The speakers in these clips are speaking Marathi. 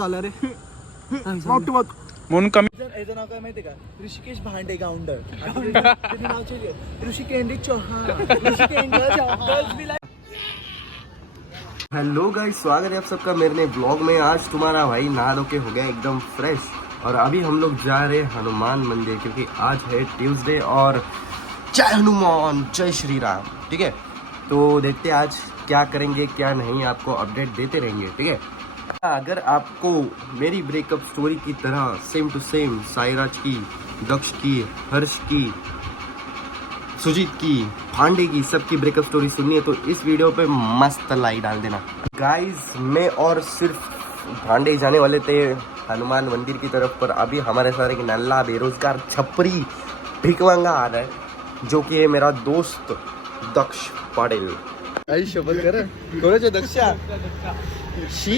झाला रे म्हणून कमी. याचं नाव काय माहितीये का? ऋषिकेश भांडे गाउंडर. त्याचे नावचे ऋषिकेश चौहान. हेलो गाइस, स्वागत है आप सबका मेरे नए ब्लॉग में। आज तुम्हारा भाई नहा धो के हो गया एकदम फ्रेश और अभी हम लोग जा रहे हैं हनुमान मंदिर क्योंकि आज है ट्यूसडे और जय हनुमान जय श्री राम। ठीक है, तो देखते हैं आज क्या करेंगे क्या नहीं, आपको अपडेट देते रहेंगे। ठीक है, अगर आपको मेरी ब्रेकअप स्टोरी की तरह सेम टू सेम साईराज की, दक्ष की, हर्ष की, सुजीत की, पांडे की, सबकी ब्रेकअप स्टोरी सुननी है तो इस वीडियो पे मस्त लाइक डाल देना गाइस। मैं और सिर्फ पांडे जाने वाले थे हनुमान मंदिर की तरफ, पर अभी हमारे सारे एक नल्ला बेरोजगार छपरी भिकमंगा आ रहा है जो कि है मेरा दोस्त दक्ष पाटील। आई शपथ कर कोणाचे दक्षा शी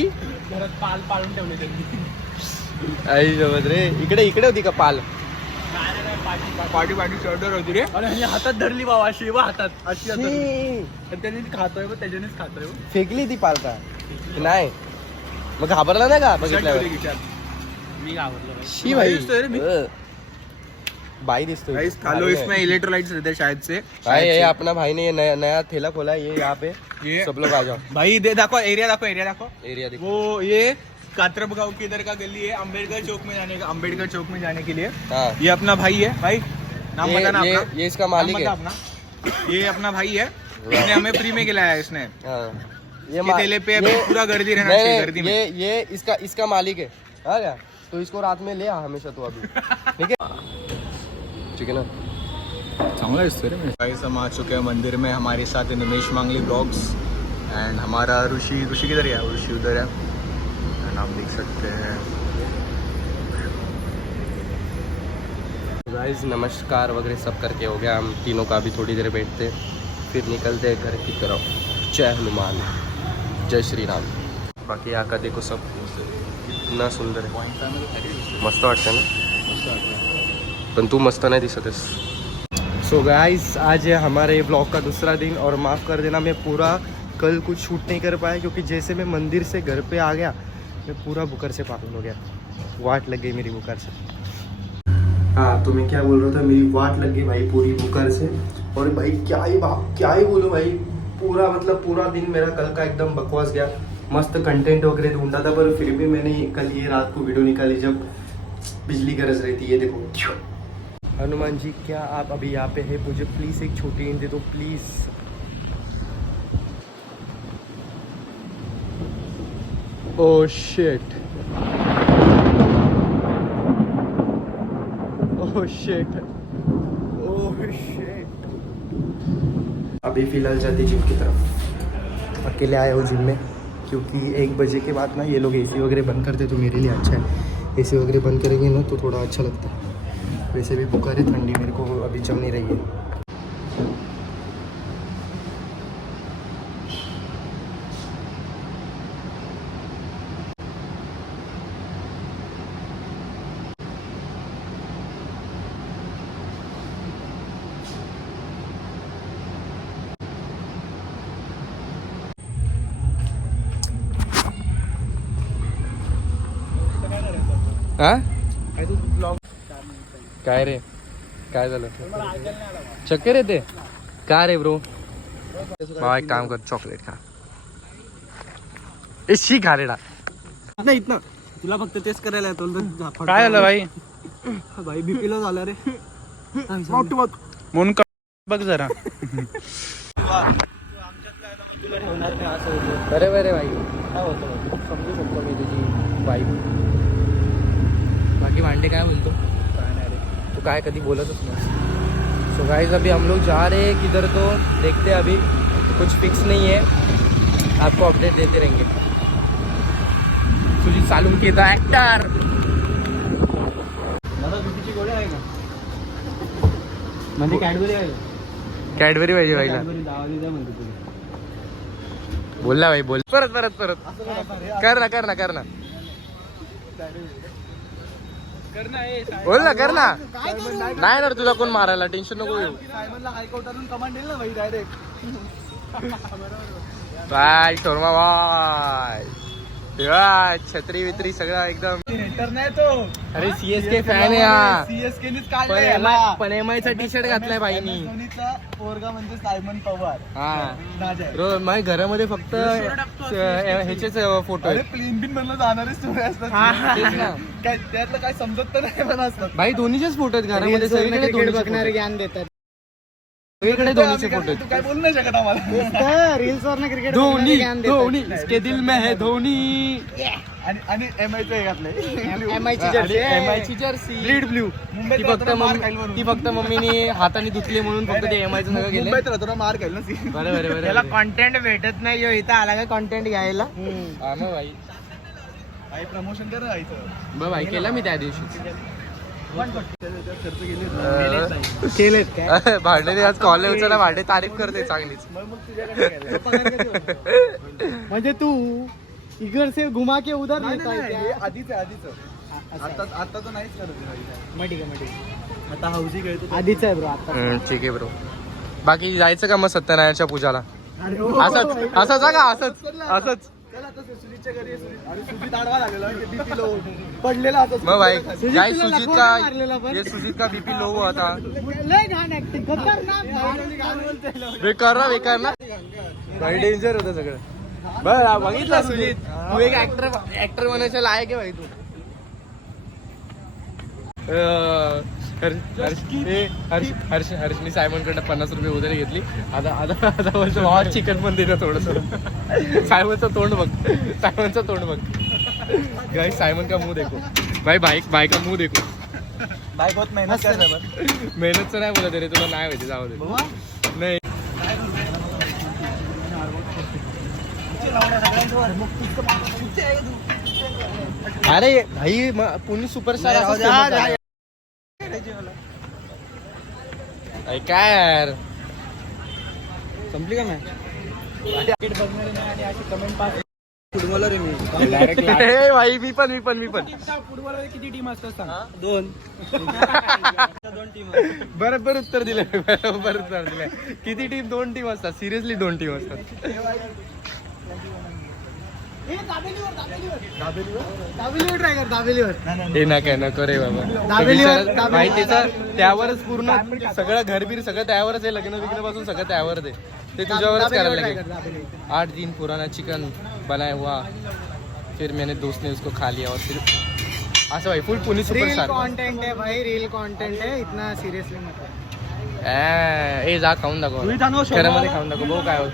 पाल पाळून ठेवले त्यांनी. आई शपथ रे, इकडे इकडे होती का पाल? पाठी शर्टर होती रे. आणि हातात धरली बाबा अशी हातात अशी त्याने खातोय त्याच्यानेच खातोय. फेकली ती पाल का नाही? मग घाबरला नाही का बघितल्यावर? मी घाबरलो. शी भाई भाई दिसतोय. हेलो, इसमें इलेक्ट्रोलाइट्स रहते हैं शायद से. भाई ये अपना भाई ने ये नया ठेला खोला है, ये यहाँ पे ये सब लोग आ जाओ. भाई दे दाखो एरिया दाखो. एरिया देखो. वो ये कातरब गांव की इधर का गली है, अम्बेडकर चौक में जाने के लिए. हाँ, ये अपना भाई है. भाई नाम बताना अपना. ये इसका मालिक है. अपना ये अपना भाई है. इसने हमें फ्री में खिलाया इसने. हाँ, ये ठेले पे अभी पूरा गर्दी रहना चाहिए. गर्दी में ये इसका मालिक है. आ गया तो इसको रात में ले आ हमेशा तू अभी. ठीक है, ठीक है ना? चांगला दिसतोय रे. गाइस हम आ चुके हैं मंदिर में. हमारे साथ है निमेश मांगली ब्लॉग्स एंड हमारा ऋषि किधर है? ऋषि उधर है एंड आप देख सकते हैं. गाइस नमस्कार वगैरह सब करके हो गया. हम तीनों का भी थोड़ी देर बैठते फिर निकलते हैं घर की तरफ. जय हनुमान जय श्री राम. बाकी यहाँ का देखो सब कितना सुंदर है. मस्त वाटतं ना? पण तू मस्त नाही दिसतेस. सो गाइस आज है हमारे ब्लॉग का दूसरा दिन और माफ़ कर देना मैं पूरा कल कुछ शूट नहीं कर पाया क्योंकि जैसे मैं मंदिर से घर पे आ गया मैं पूरा बुखार से पागल हो गया. वाट लग गई मेरी बुखार से. हाँ, तो मैं क्या बोल रहा था, मेरी वाट लग गई भाई पूरी बुखार से. और भाई क्या ही बोलूँ भाई, पूरा मतलब पूरा दिन मेरा कल का एकदम बकवास गया. मस्त कंटेंट वगैरह ढूंढा था पर फिर भी मैंने कल ये रात को वीडियो निकाली जब बिजली गरज रही थी. ये देखो. हनुमान जी क्या आप अभी यहाँ पे है? मुझे प्लीज़ एक छोटी हिंट दे दो please. Oh shit, oh shit, oh shit. अभी फिलहाल जाते जिम की तरफ. अकेले आया हूँ जिम में क्योंकि 1 बजे के बाद ना ये लोग एसी वगैरह बंद करते तो मेरे लिए अच्छा है. एसी वगैरह बंद करेंगे ना तो थोड़ा अच्छा लगता है. वैसे भी बुखार है, ठंडी मेरे को अभी जम नहीं रही है. हाँ काय रे, काय झालं? चक्कर येते का रे ब्रो? बाबा एक काम कर, चॉकलेट खा. शी खा रेडा. नाही इथनं तुला फक्त टेस्ट करायला येतो. काय झालं भाई? भाई बीपी लो झाला रे. म्हणून बघ जरा. अरे बरे भाई काय होतं समजू शकतो मी तुझी वाईफ. बाकी भांडे काय बोलतो? काय नाही रे, तू काय कधी बोलतच नाही. सो गाइस अभी हम लोग जा रहे हैं किधर तो देखते हैं. अभी कुछ फिक्स नहीं है, आपको अपडेट देते रहेंगे. तुझी चालून केला ऍक्टर. मला बीपीची गोळी आहे का? म्हणजे कॅडबरी आहे. कॅडबरी पाहिजे भाईला. कॅडबरी दावाली द्या म्हणते तुला. बोलला भाई बोल. परत कर ना. बोल ना. नाही ना तुला कोण मारायला, टेन्शन नको घेऊ. सायमनला हायकोर्टातून कमांड येईल ना भाई डायरेक्ट. Bye Sharma bye. या, छत्री वित्री सगळं एकदम. हेटर नाही तो. अरे CSK फॅन आहे हा. CSK नीच काढलाय याला. पण MI चा टी शर्ट घातलाय बाईनी. धोनीचा पोरगा म्हणजे सायमन पवार. हा राजा. रोज माझ्या घरामध्ये फक्त ह्याचेच फोटो अरे आहेत. प्लेन बिन म्हणलं जाणारे स्टोरी असतात. तेच ना. काय त्यातलं काय समजत तर नाही पण असतात. भाई धोनीचेच फोटो आहेत घरामध्ये. सगळीकडे धोनीचे ज्ञान देतात. सगळीकडे धोनीचे फोटो तू आहेत. काय बोलू नाही शकत आम्हाला. रील्स वर क्रिकेट धोनी धोनी इसके दिल में है धोनी. आणि MI चं हे घातलंय. MI ची आणि MI ची जर्सी Bleed ब्ल्यू. मुंबईत ती फक्त राहताना मार खाईल म्हणून. ती फक्त मम्मीने हाताने धुतली म्हणून फक्त ते MI चं सगळं गेले. मुंबईत राहतो ना, मार खाईल ना सी. बरोबर त्याला कॉन्टेंट भेटत नाही. इथं आला का कॉन्टेंट घ्यायला. हा मग भाई. काही प्रमोशन कर राहायचं. मग भाई केलं मी त्या दिवशी. खर्च केले. केलेत काय भांडे आज कॉल उचलला भांडे तारीफ करते चांगलीच. मग तुझ्याकडे काय? म्हणजे तू इधर से घुमा के उधर नेता है हे क्या? आधीच आहे, आधीच आहे. आता तर नाहीच करत आहे. मग ठीक आहे. आता हौजी खेळतो. आधीच आहे ब्रो आता. ठीक आहे ब्रो. बाकी जायचं का मग सत्यनारायणच्या पूजाला? हो, असंच असंच का असंच असंच. चला आता सुजितच्या घरी आणि सुजित आडवा लागलेला BP लो पडलेला आता. मग भाई काय तुला सुजित लखवून मारलेला पण. का ये सुजित का BP लो हुआ था. लय घाण ऍक्टिंग खतरनाक. बेकार ना भाई डेंजर होतं सगळं. बरं बघितलं सुजित तू एक ऍक्टर बनायच्या लायक आहे भाई तू. हर्षनी सायमन कडे 50 रुपये उधारी घेतली. आता वर्ष भावा चिकन पण देतं थोडस. सायमनचं तोंड बघ. सायमनचं तोंड बघ. गाई सायमन का मुंह देखो भाई. भाई का मुंह देखो. बाय बहुत मेहनत कर रहा है. मेहनतचं नाही बोलत रे तुला नाही माहिती. जाऊ दे. नाही अरे भाई पुणे सुपरस्टार काय यार. संपली का मॅच? फुटबॉलर आहे मी. हे भाई मी पण फुटबॉल किती टीम असतात सांग? 2 बरोबर उत्तर दिलं. बरोबर उत्तर दिलं. किती टीम? 2 टीम असतात. सिरियसली 2 टीम असतात. दाबेलीवर ट्राय कर. दाबेलीवर हे नका नको रे बाबा. दाबेलीवर भाई त्याचं त्यावरच पूर्ण सगळं घरबीर सगळं त्यावरच आहे. लग्न बिग्न पासून सगळं त्यावरच आहे. ते तुझ्यावरच करायला लागेल. 8 दिन पुराना चिकन बनाया हुआ फिर मैंने दोस्त ने उसको खा लिया और फिर असं भाई फुल पुणे रील सुपरस्टार. कंटेंट है भाई. रील कंटेंट है. इतना सिरियसली मत. ए जा खाऊन दाखव. घरामध्ये खाऊन दाखव भाऊ काय होत.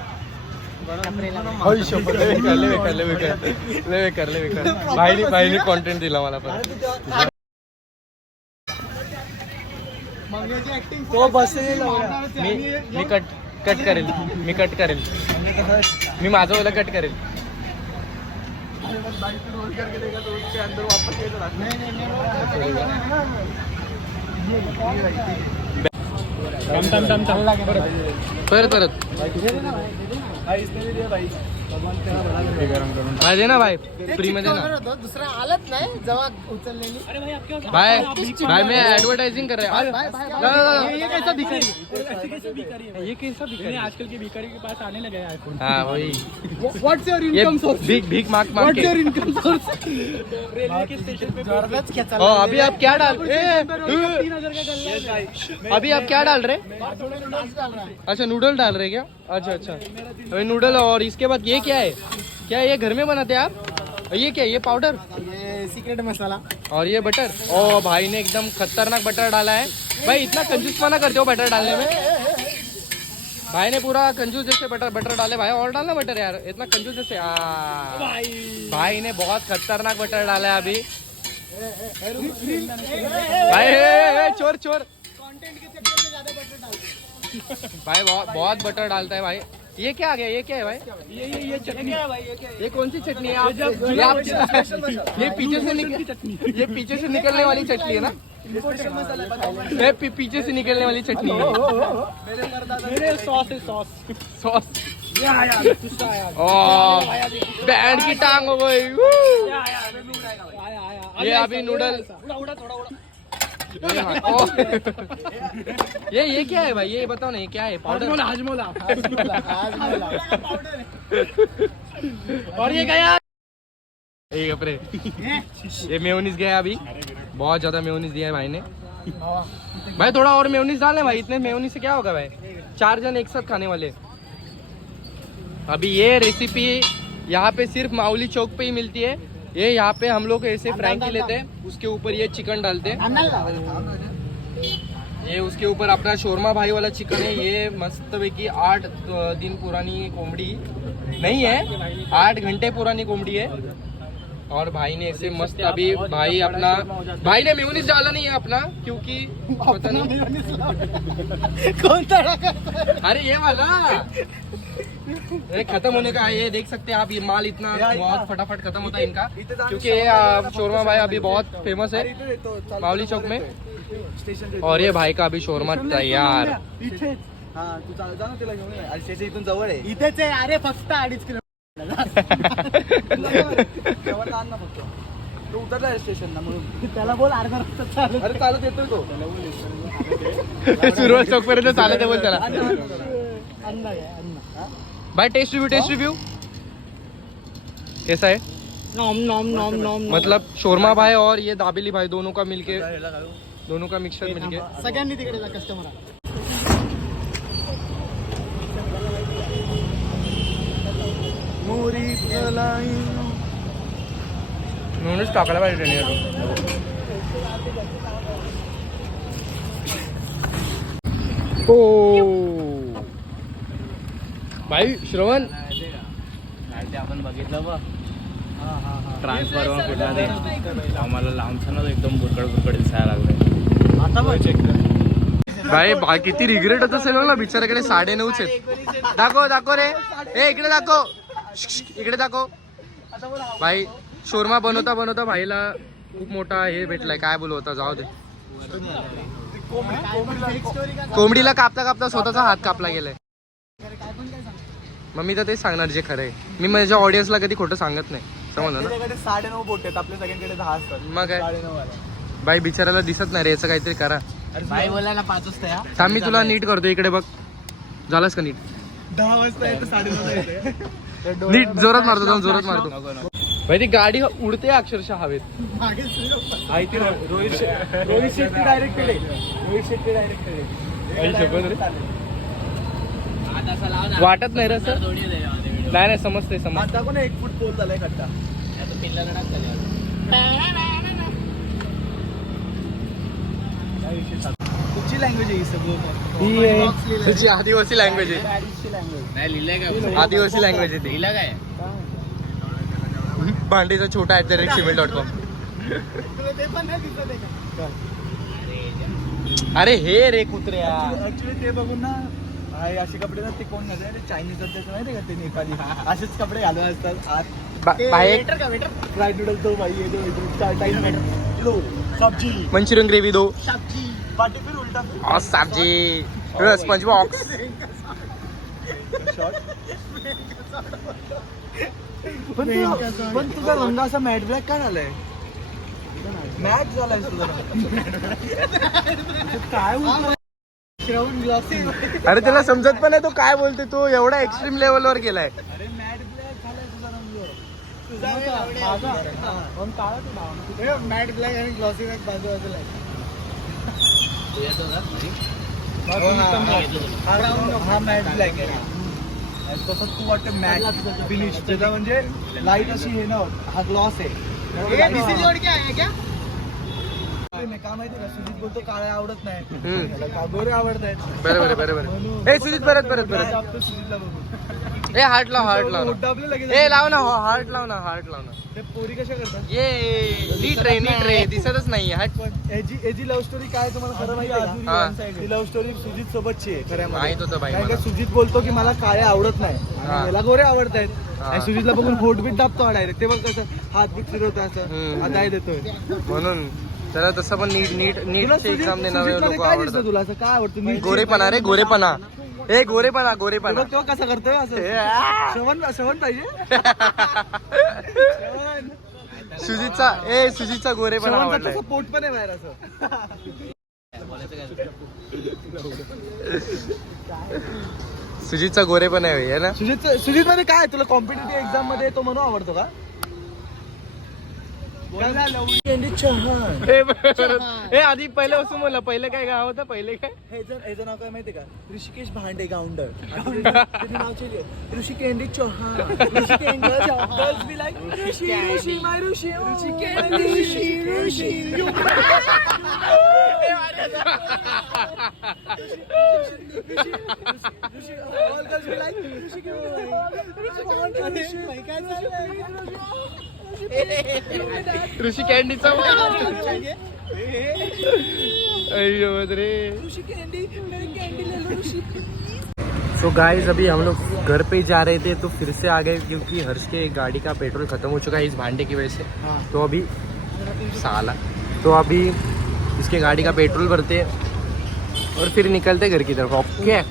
भाईने कॉन्टेंट दिला मला पण. तो बस मी कट करेल. मी माझं वाला कट करेल. परत माझे ना भाई फ्री मध्ये ना. दुसरा आलत नाही जेव्हा उचललेली. भाई मैं एडवर्टाइजिंग कर रहा हूँ. ये कैसा भिखारी? ये कैसा भिखारी? आजकल के भिखारी के पास आने लगे आईफोन. हाँ वही. व्हाट्स योर ये इनकम सोर्स? भीख मांग व्हाट्स योर के. Income source? रेलवे के स्टेशन पे जोरदार क्या चल ओ अभी आप क्या डाल 3000 का गल्ला. अभी आप क्या डाल रहे? अच्छा नूडल डाल रहे क्या? अच्छा अभी नूडल. और इसके बाद ये क्या है? क्या ये घर में बनाते हैं आप? ये क्या है? ये पाउडर ये सीक्रेट मसाला. और ये बटर. ओ भाई ने एकदम खतरनाक बटर डाला है. भाई इतना कंजूसपना करते हो बटर डालने में. भाई ने पूरा कंजूस जैसे बटर डाले. भाई और डालना बटर यार. इतना कंजूस जैसे. भाई ने बहुत खतरनाक बटर डाला है अभी. भाई चोर कंटेंट के चक्कर में ज्यादा बटर डालते. भाई बहुत बटर डालता है भाई. ये क्या आ गया? ये क्या है भाई? ये चटनी है भाई. ये कौन सी चटनी है? ये पीछे से निकलने वाली चटनी है ना? ये पीछे से निकलने वाली चटनी है. मेरे सॉस है सॉस. सॉस. बैंड की टांग हो गई. ये अभी नूडल. ये क्या है भाई? ये बताओ ना ये क्या है? पाउडर. हाजमोला. और ये क्या एक अपने ये मेयोनीज गया अभी, बहुत ज्यादा मेयोनीज दिया है भाई ने। भाई थोड़ा और मेयोनीज डालना भाई, इतने मेयोनीज से क्या होगा भाई, 4 जन एक साथ खाने वाले। अभी ये रेसिपी यहाँ पे सिर्फ माउली चौक पे ही मिलती है। ये यहाँ पे हम लोग ऐसे फ्रैंकी लेते हैं, उसके ऊपर ये चिकन डालते हैं। ये उसके ऊपर अपना शोरमा भाई वाला चिकन है। ये मस्त की 8 दिन पुरानी कोमड़ी नहीं है, 8 घंटे पुरानी कोमड़ी है। और भाई ने ऐसे मस्त अभी भाई अपना, भाई ने मेयोनीज डाला नहीं है अपना, क्योंकि पता नहीं कौन सा अरे ये वाला खत्म होने का है। ये देख सकते हैं आप, ये माल इतना बहुत फटाफट खत्म होता है इनका, क्योंकि ये शोरमा भाई अभी बहुत फेमस है मावली चौक में। और ये भाई का अभी शोरमा तैयार। इथून जवळ आहे, इथेच आहे। अरे फक्त 2.5 किलोमीटर तो उतरला स्टेशन ना, म्हणून त्याला बोल अर्धा रस्ता चालत. अरे चालत येतोय तो, सुरुवात चौक पर्यंत चालत आहे बोल त्याला. अन्ना आहे अन्ना. भाई टेस्ट रिव्यू कैसा है? नॉम नॉम नॉम नॉम. मतलब शोरमा भाई और ये दाबेली भाई दोनों का मिलके, दोनों का मिक्सचर मिलके सगळ्यांनी तिकडे जा कस्टमर. म्हणूनच टाकायला पाहिजे ट्रेनिंग. ओ भाई श्रवण आपण बघितलं बघ ट्रान्सफॉर्मर कुठला ते आम्हाला लांबचा ना एकदम बुरकड दिसायला लागलाय. भाई किती रिग्रेट होत असेल ना बिचाराकडे 9:30 आहेत. दाखव रे, ए इकडे दाखव, इकडे दाखव. भाई शोरमा बनवता भाईला खूप मोठा हे भेटलाय, काय बोलू होता, जाऊ दे. कोंबडीला कापता स्वतःचा हात कापला गेलाय. मग मी तर तेच सांगणार जे खरं आहे. मी माझ्या ऑडियन्सला कधी खोटं सांगत नाही, समजलं ना. 9:30 बोट आहेत, आपल्या सगळ्यांकडे 10 असतात. मग काय भाई बिचाराला दिसत नाही रे, याचं काहीतरी करा. भाई बोला ना 5 वाजता या. थांब मी तुला नीट करतो, इकडे बघ. झालंस का नीट? 10 वाजता येतं, 9:30 येते. नीट जोरात मारतो भाई. ती गाडी उडते अक्षरशः हवेत. रोहित शेट्टी डायरेक्टेड आहे. वाटत नाही रे सर. नाही समजते. आता कोण 1 फूट पोल झालाय खड्डा. कुठची लँग्वेज आहे ही सगळं? तुझी आदिवासी लँग्वेज आहे. नाही लिहिलंय का? आदिवासी लँग्वेज आहे ती. लिहिलं काय? भांडीचा छोटा @gmail.com. अरे हे रे कुत्र्या, ऍक्च्युली ते बघून ना भाई असे कपडे ना, ते कोण नाही ते चायनीज असतात माहिती का, ते नेपाली असेच कपडे घालून असतात. बाहेर फ्राईड नूडल तो भाई सब्जी मंचुरियन ग्रेव्ही 2 सब्जी पार्टी फिर उलटा और सब्जी स्पंज बॉक्स. पण तुझा रंग असा मॅट ब्लॅक का झालाय? मॅट झालाय तुझा काय बोलतो? श्रवण ग्लासी. अरे त्याला समजत पण नाही तो काय बोलते. तो एवढा एक्स्ट्रीम लेवलवर गेलाय. अरे मॅट ब्लॅक झालाय तुझा रंग. माझा पण काळा तू मॅट ब्लॅक आणि ग्लॉसी ब्लॅक बाजूला आहे. हा मॅट ब्लॅक आहे. तसं तू वाटतं मॅट फिनिश त्याचा म्हणजे लाईट अशी हे ना, हा ग्लॉस आहे. काय माहिती का, सुजित बोलतो काळ्या आवडत नाही, गोरे आवडत आहेत. बरोबर. ए सुजित परत सुजितला बघून ए हार्ट लाव लगेच. ए लाव ना हार्ट लाव ना. ते पोरी कशा करतात? ये नीट रे दिसतच नाही. हट. याची लव्ह स्टोरी काय तुम्हाला खरं माहिती आहे? ती लव्ह स्टोरी सुजित सोबतची आहे खऱ्या माहित होतं बाई कारण मला. का सुजित बोलतो की मला काळे आवडत नाही, मला गोरे आवडत आहेत. आणि सुजितला बघून फोटबीट दाबतो डायरेक्ट. ते बघ कसं हात बीट फिरवतो, असं हात देतोय. म्हणून त्याला तसं पण नीट एक्झाम देणारे लोक काय आवडतात. दिसतं तुला? असं काय आवडतं? गोरेपणा रे, गोरेपणा. ए गोरेपणा तेव्हा कसं करतोय असं? श्रवण पाहिजे. सुजितचा गोरेपणा आवडलाय. तसं पोट पण आहे बाहेर असं. सुजितचा गोरेपणा आहे ना. सुजित मध्ये काय तुला कॉम्पिटेटिव्ह एक्झाम मध्ये तो म्हणून आवडतो का? हे आधी पहिले असं बोला, पहिले काय गाव होतं, पहिले काय ह्याचं नाव काय माहितीये का? ऋषिकेश भांडे गावंडर. त्याचं नाव change आहे. Rishi Candy Chauhan. Rishi Candy Chauhan. Girls be like, Rishi, Rishi, my Rishi, Rishi Candy, Rishi, Rishi. All girls be like, Rishi Candy. Rishi कॅन्डीचा सो गाइस अभी हम लोग घर पे जा रहे थे तो फिर से आ गए क्योंकि हर्ष के गाड़ी का पेट्रोल खत्म हो चुका है इस भांडे की वजह से। तो अभी साला तो अभी इसके गाड़ी का पेट्रोल भरते और फिर निकलते घर की तरफ। ओके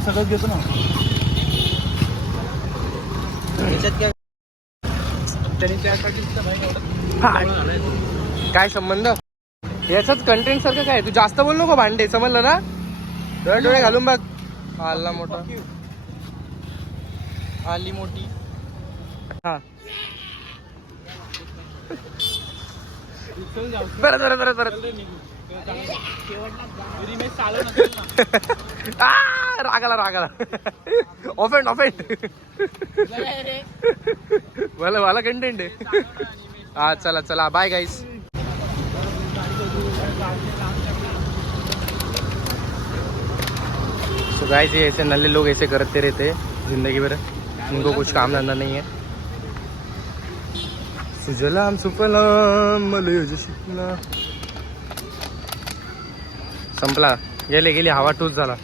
सगळं घेतो ना. काय संबंध याचाच कंटेंट सारखं काय, तू जास्त बोल नको भांडे, समजलं ना? डोळे घालून बघ. आला मोठा, आली मोठी. हा परत परत परत परत रागाला रागाला ऑफेंड ऑफेंड मला कंटेंट आहे. हा चला चला बाय गाइस. सो गाइस ये ऐसे नल्ले लोग ऐसे करते रहते हैं जिंदगी भर, उनको कुछ काम धंधा नहीं है. सुजलाम सुफलाम मलयज शिकला. संपला, गेले गेली हवा टूस झाला.